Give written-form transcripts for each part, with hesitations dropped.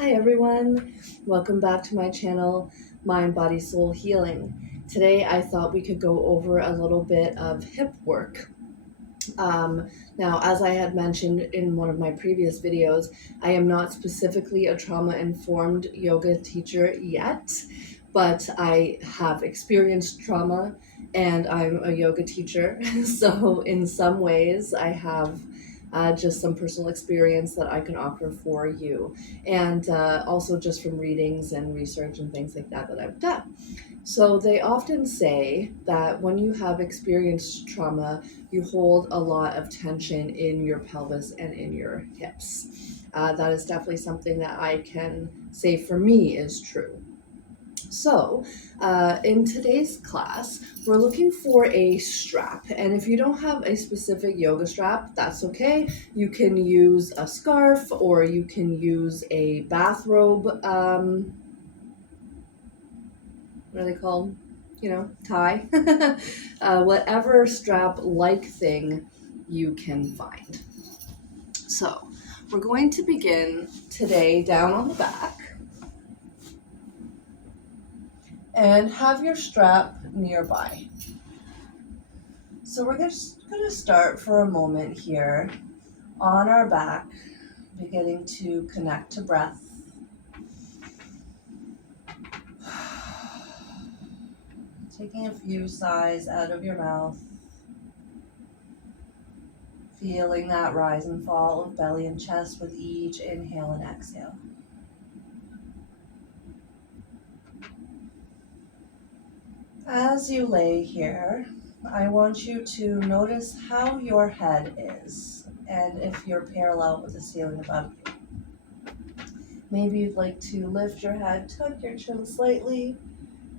Hi everyone, welcome back to my channel, Mind, Body, Soul Healing. Today I thought we could go over a little bit of hip work. Now, as I had mentioned in one of my previous videos, I am not specifically a trauma-informed yoga teacher yet, but I have experienced trauma and I'm a yoga teacher. So in some ways I have just some personal experience that I can offer for you. And also just from readings and research and things like that I've done. So they often say that when you have experienced trauma, you hold a lot of tension in your pelvis and in your hips. That is definitely something that I can say for me is true. So, in today's class, we're looking for a strap. And if you don't have a specific yoga strap, that's okay. You can use a scarf or you can use a bathrobe. What are they called? Tie. Whatever strap like thing you can find. So, we're going to begin today down on the back and have your strap nearby. So we're just going to start for a moment here on our back, beginning to connect to breath. Taking a few sighs out of your mouth, feeling that rise and fall of belly and chest with each inhale and exhale. As you lay here, I want you to notice how your head is and if you're parallel with the ceiling above you. Maybe you'd like to lift your head, tuck your chin slightly,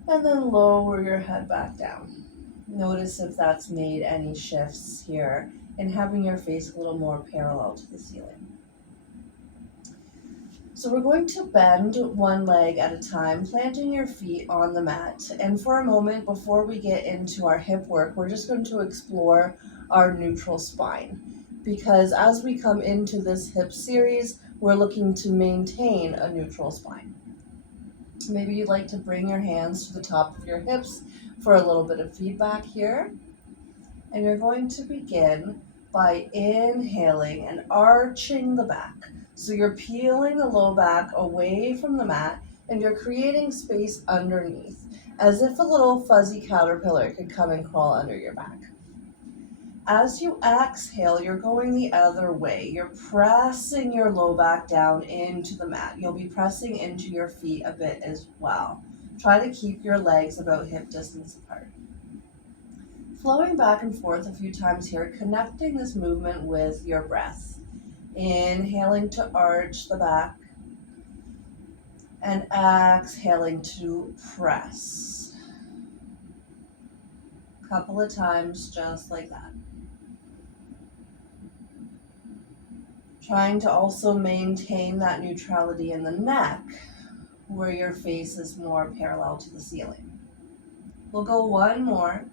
and then lower your head back down. Notice if that's made any shifts here in having your face a little more parallel to the ceiling. So we're going to bend one leg at a time, planting your feet on the mat. And for a moment, before we get into our hip work, we're just going to explore our neutral spine. Because as we come into this hip series, we're looking to maintain a neutral spine. Maybe you'd like to bring your hands to the top of your hips for a little bit of feedback here. And you're going to begin by inhaling and arching the back. So you're peeling the low back away from the mat and you're creating space underneath, as if a little fuzzy caterpillar could come and crawl under your back. As you exhale, you're going the other way. You're pressing your low back down into the mat. You'll be pressing into your feet a bit as well. Try to keep your legs about hip distance apart. Flowing back and forth a few times here, connecting this movement with your breath. Inhaling to arch the back and exhaling to press. A couple of times just like that. Trying to also maintain that neutrality in the neck where your face is more parallel to the ceiling. We'll go one more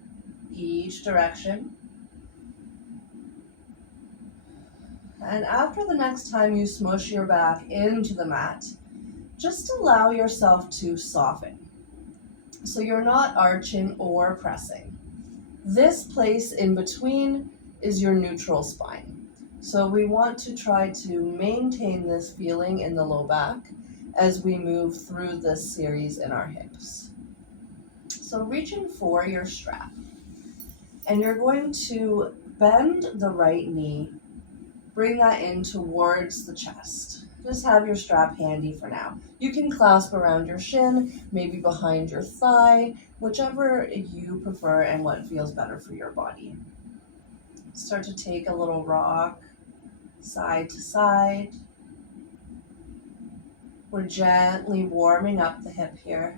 each direction. And after the next time you smush your back into the mat, just allow yourself to soften. So you're not arching or pressing. This place in between is your neutral spine. So we want to try to maintain this feeling in the low back as we move through this series in our hips. So reaching for your strap. And you're going to bend the right knee, bring that in towards the chest. Just have your strap handy for now. You can clasp around your shin, maybe behind your thigh, whichever you prefer and what feels better for your body. Start to take a little rock side to side. We're gently warming up the hip here.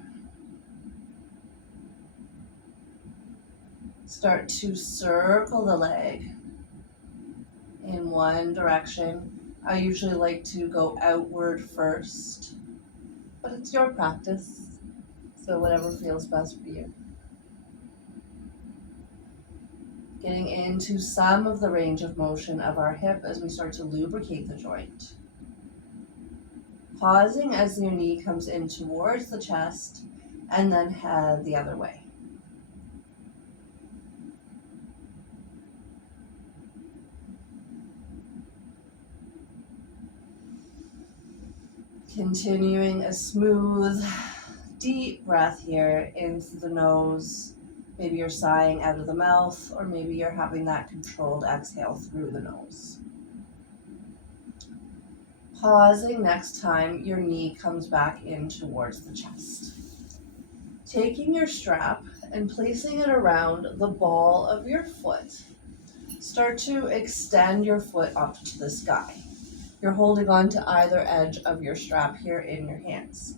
Start to circle the leg in one direction. I usually like to go outward first, but it's your practice, so whatever feels best for you. Getting into some of the range of motion of our hip as we start to lubricate the joint. pausing as your knee comes in towards the chest, and then head the other way. Continuing a smooth, deep breath here in through the nose. Maybe you're sighing out of the mouth, or maybe you're having that controlled exhale through the nose. Pausing next time your knee comes back in towards the chest. Taking your strap and placing it around the ball of your foot. Start to extend your foot up to the sky. You're holding on to either edge of your strap here in your hands.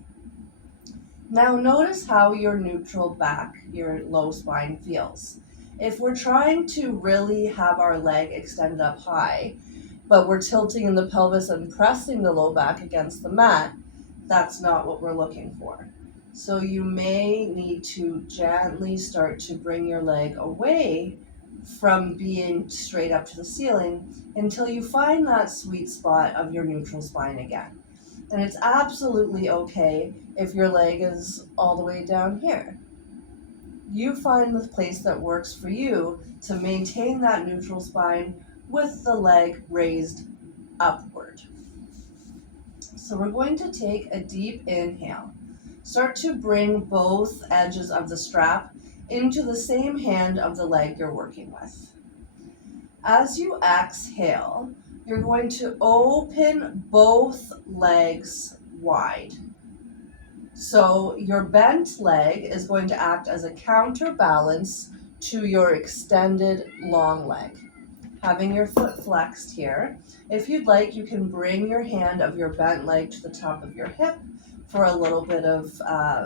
Now notice how your neutral back, your low spine feels. If we're trying to really have our leg extended up high, but we're tilting in the pelvis and pressing the low back against the mat, that's not what we're looking for. So you may need to gently start to bring your leg away from being straight up to the ceiling until you find that sweet spot of your neutral spine again. And it's absolutely okay if your leg is all the way down here. You find the place that works for you to maintain that neutral spine with the leg raised upward. So we're going to take a deep inhale. Start to bring both edges of the strap into the same hand of the leg you're working with. As you exhale, you're going to open both legs wide. So your bent leg is going to act as a counterbalance to your extended long leg. Having your foot flexed here. If you'd like, you can bring your hand of your bent leg to the top of your hip for a little bit of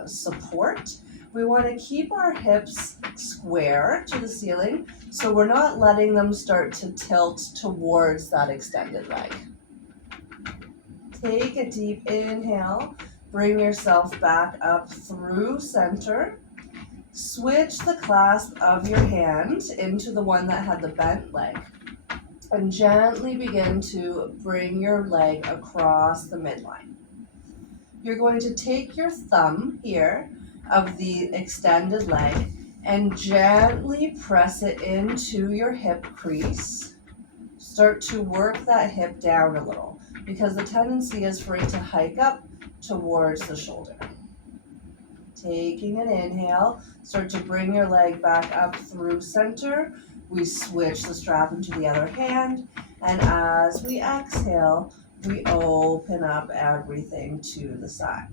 support. We want to keep our hips square to the ceiling, so we're not letting them start to tilt towards that extended leg. Take a deep inhale, bring yourself back up through center. Switch the clasp of your hand into the one that had the bent leg, and gently begin to bring your leg across the midline. You're going to take your thumb here of the extended leg and gently press it into your hip crease. Start to work that hip down a little because the tendency is for it to hike up towards the shoulder. Taking an inhale, start to bring your leg back up through center. We switch the strap into the other hand, and as we exhale, we open up everything to the side,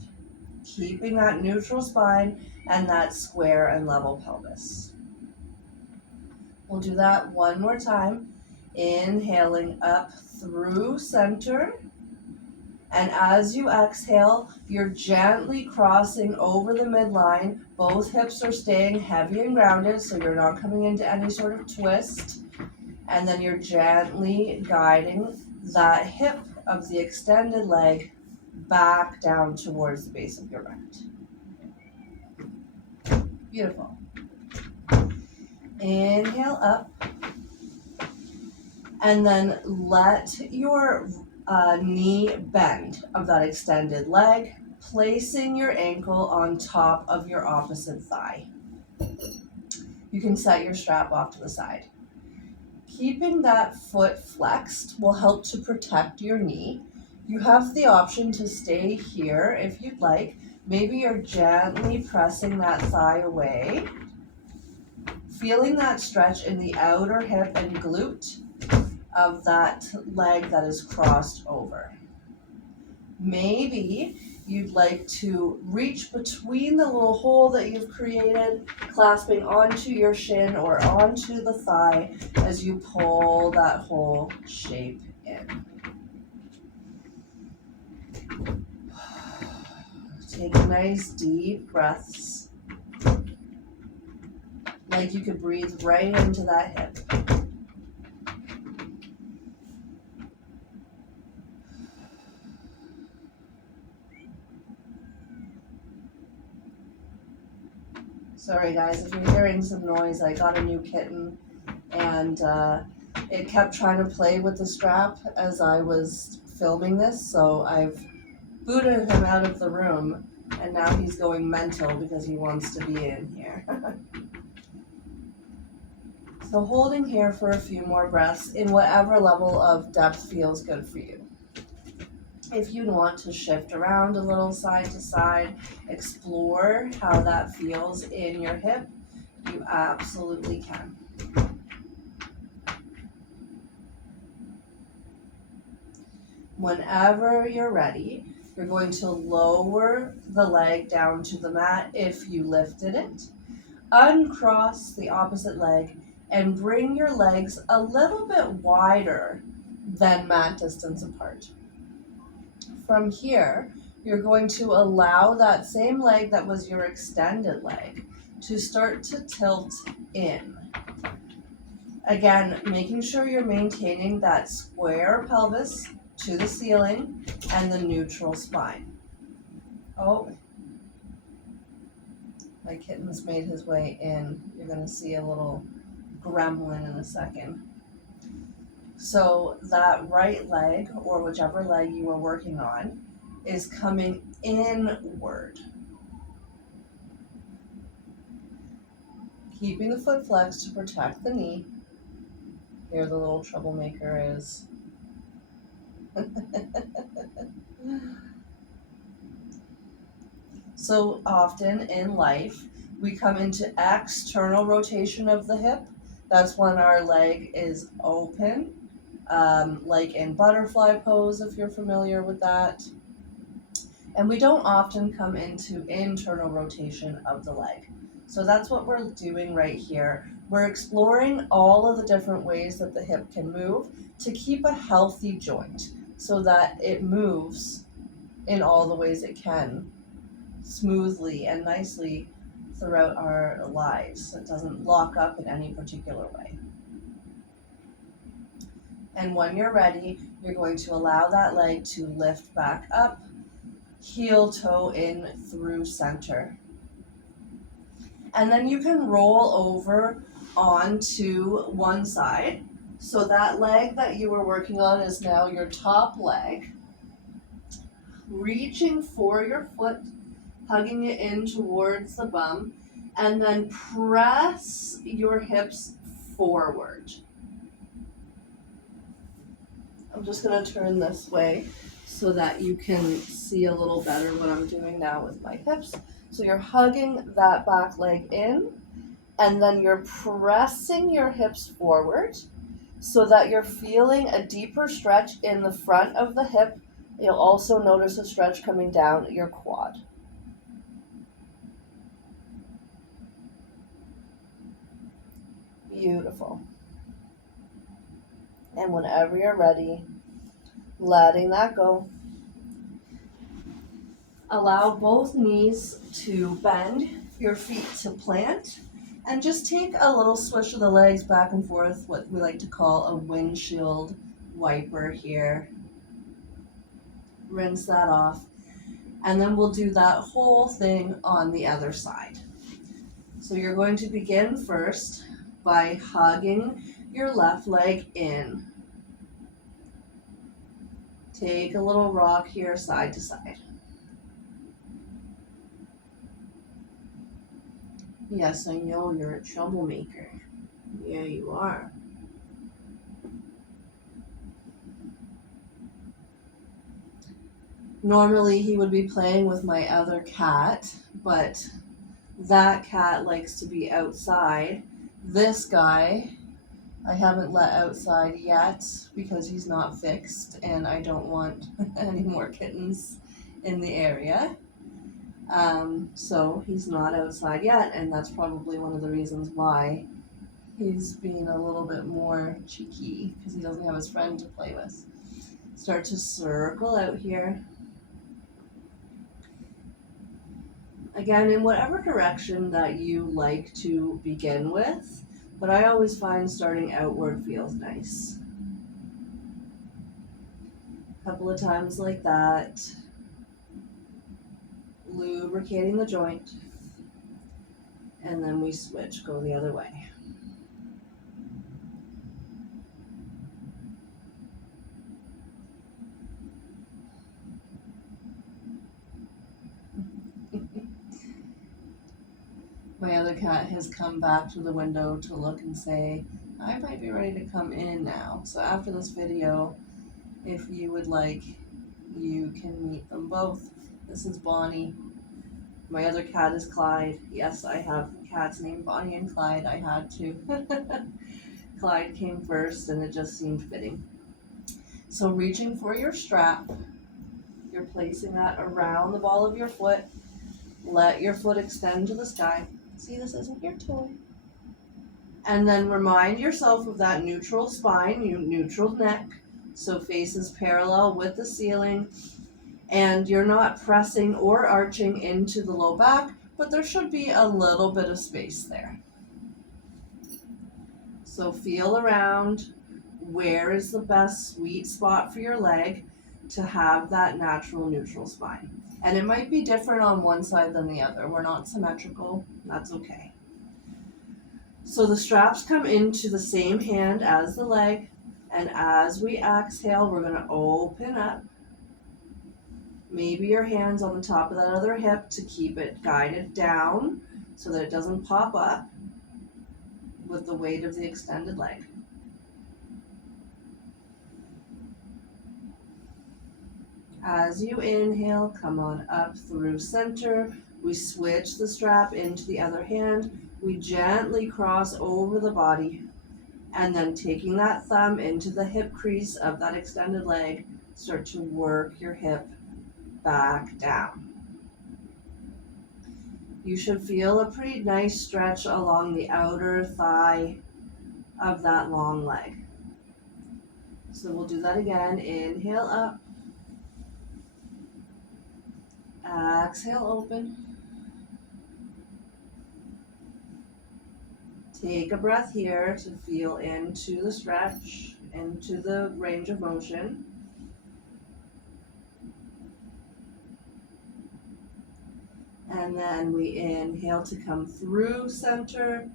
keeping that neutral spine and that square and level pelvis. We'll do that one more time. Inhaling up through center. And as you exhale, you're gently crossing over the midline. Both hips are staying heavy and grounded, so you're not coming into any sort of twist. And then you're gently guiding that hip of the extended leg back down towards the base of your right. Beautiful. Inhale up. And then let your knee bend of that extended leg, placing your ankle on top of your opposite thigh. You can set your strap off to the side. Keeping that foot flexed will help to protect your knee. You have the option to stay here if you'd like. Maybe you're gently pressing that thigh away, feeling that stretch in the outer hip and glute of that leg that is crossed over. Maybe you'd like to reach between the little hole that you've created, clasping onto your shin or onto the thigh as you pull that whole shape in. Take nice deep breaths, like you could breathe right into that hip. Sorry guys, if you're hearing some noise, I got a new kitten and it kept trying to play with the strap as I was filming this, so I've booted him out of the room, and now he's going mental because he wants to be in here. So holding here for a few more breaths in whatever level of depth feels good for you. If you want to shift around a little side to side, explore how that feels in your hip, you absolutely can. Whenever you're ready, you're going to lower the leg down to the mat if you lifted it, uncross the opposite leg, and bring your legs a little bit wider than mat distance apart. From here, you're going to allow that same leg that was your extended leg to start to tilt in. Again, making sure you're maintaining that square pelvis to the ceiling and the neutral spine. Oh, my kitten's made his way in. You're going to see a little gremlin in a second. So that right leg, or whichever leg you are working on, is coming inward. Keeping the foot flexed to protect the knee. Here the little troublemaker is. So often in life, we come into external rotation of the hip. That's when our leg is open, like in butterfly pose, if you're familiar with that. And we don't often come into internal rotation of the leg. So that's what we're doing right here. We're exploring all of the different ways that the hip can move to keep a healthy joint so that it moves in all the ways it can, smoothly and nicely throughout our lives. It doesn't lock up in any particular way. And when you're ready, you're going to allow that leg to lift back up, heel toe in through center. And then you can roll over onto one side. So that leg that you were working on is now your top leg. Reaching for your foot, hugging it in towards the bum, and then press your hips forward. I'm just going to turn this way so that you can see a little better what I'm doing now with my hips. So you're hugging that back leg in, and then you're pressing your hips forward so that you're feeling a deeper stretch in the front of the hip. You'll also notice a stretch coming down your quad. Beautiful. And whenever you're ready, letting that go. Allow both knees to bend, your feet to plant, and just take a little swish of the legs back and forth, what we like to call a windshield wiper here. Rinse that off. And then we'll do that whole thing on the other side. So you're going to begin first by hugging your left leg in. Take a little rock here side to side. Yes, I know you're a troublemaker. Yeah, you are. Normally he would be playing with my other cat, but that cat likes to be outside. This guy, I haven't let outside yet because he's not fixed and I don't want any more kittens in the area. So he's not outside yet, and that's probably one of the reasons why he's being a little bit more cheeky, because he doesn't have his friend to play with. Start to circle out here. Again, in whatever direction that you like to begin with, but I always find starting outward feels nice. A couple of times like that. Lubricating the joint. And then we switch, go the other way. My other cat has come back to the window to look and say, I might be ready to come in now. So after this video, if you would like, you can meet them both. This is Bonnie. My other cat is Clyde. Yes, I have cats named Bonnie and Clyde. I had to. Clyde came first and it just seemed fitting. So reaching for your strap, you're placing that around the ball of your foot. Let your foot extend to the sky. See, this isn't your toy. And then remind yourself of that neutral spine, neutral neck, so faces parallel with the ceiling, and you're not pressing or arching into the low back, but there should be a little bit of space there. So feel around, where is the best sweet spot for your leg to have that natural neutral spine. And it might be different on one side than the other. We're not symmetrical, that's okay. So the straps come into the same hand as the leg, and as we exhale, we're going to open up. Maybe your hand's on the top of that other hip to keep it guided down so that it doesn't pop up with the weight of the extended leg. As you inhale, come on up through center. We switch the strap into the other hand. We gently cross over the body, and then taking that thumb into the hip crease of that extended leg, start to work your hip back down. You should feel a pretty nice stretch along the outer thigh of that long leg. So we'll do that again. Inhale up. Exhale, open. Take a breath here to feel into the stretch, into the range of motion. And then we inhale to come through center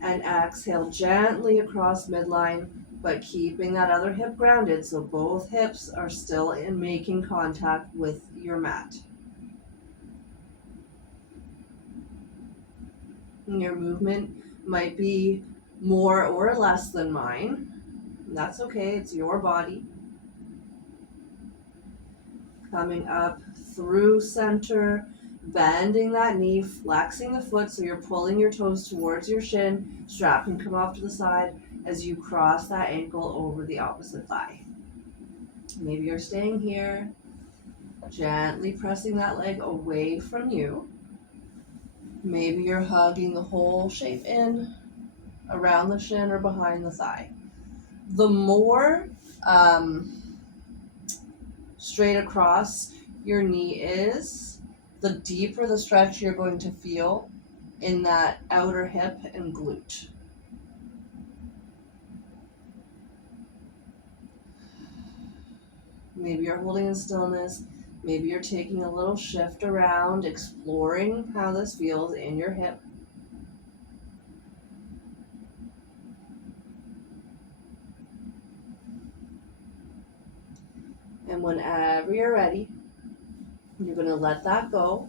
and exhale gently across midline, but keeping that other hip grounded so both hips are still in making contact with your mat. And your movement might be more or less than mine. That's okay, it's your body. Coming up through center, bending that knee, flexing the foot so you're pulling your toes towards your shin. Strap can come off to the side as you cross that ankle over the opposite thigh. Maybe you're staying here, gently pressing that leg away from you. Maybe you're hugging the whole shape in, around the shin or behind the thigh. The more straight across your knee is, the deeper the stretch you're going to feel in that outer hip and glute. Maybe you're holding in stillness. Maybe you're taking a little shift around, exploring how this feels in your hip. And whenever you're ready, you're going to let that go.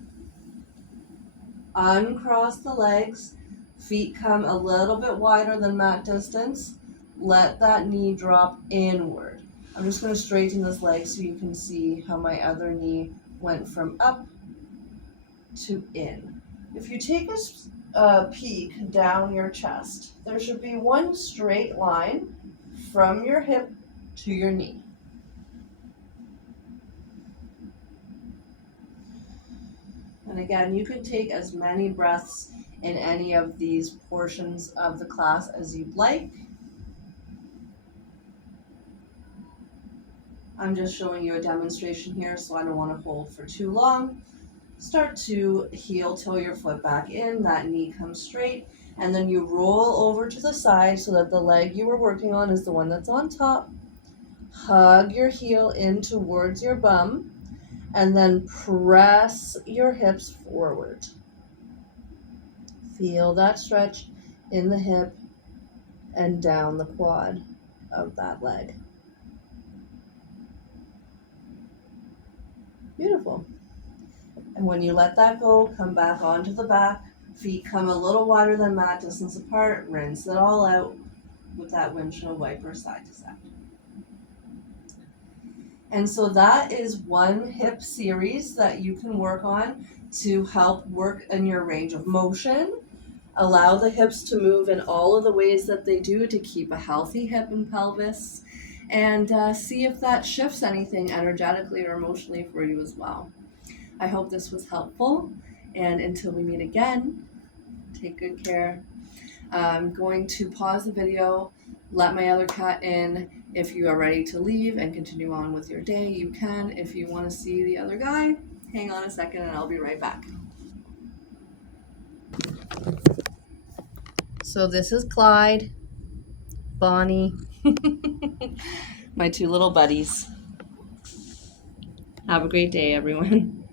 Uncross the legs. Feet come a little bit wider than mat distance. Let that knee drop inward. I'm just going to straighten this leg so you can see how my other knee went from up to in. If you take a peek down your chest, there should be one straight line from your hip to your knee. And again, you can take as many breaths in any of these portions of the class as you'd like. I'm just showing you a demonstration here, so I don't want to hold for too long. Start to heel toe your foot back in, that knee comes straight, and then you roll over to the side so that the leg you were working on is the one that's on top. Hug your heel in towards your bum, and then press your hips forward. Feel that stretch in the hip and down the quad of that leg. Beautiful. And when you let that go, come back onto the back, Feet come a little wider than mat distance apart. Rinse it all out with that windshield wiper side to side. And so that is one hip series that you can work on to help work in your range of motion. Allow the hips to move in all of the ways that they do to keep a healthy hip and pelvis, and see if that shifts anything energetically or emotionally for you as well. I hope this was helpful, and until we meet again, take good care. I'm going to pause the video, let my other cat in. If you are ready to leave and continue on with your day, you can. If you want to see the other guy, hang on a second and I'll be right back. So this is Clyde, Bonnie, my two little buddies. Have a great day, everyone.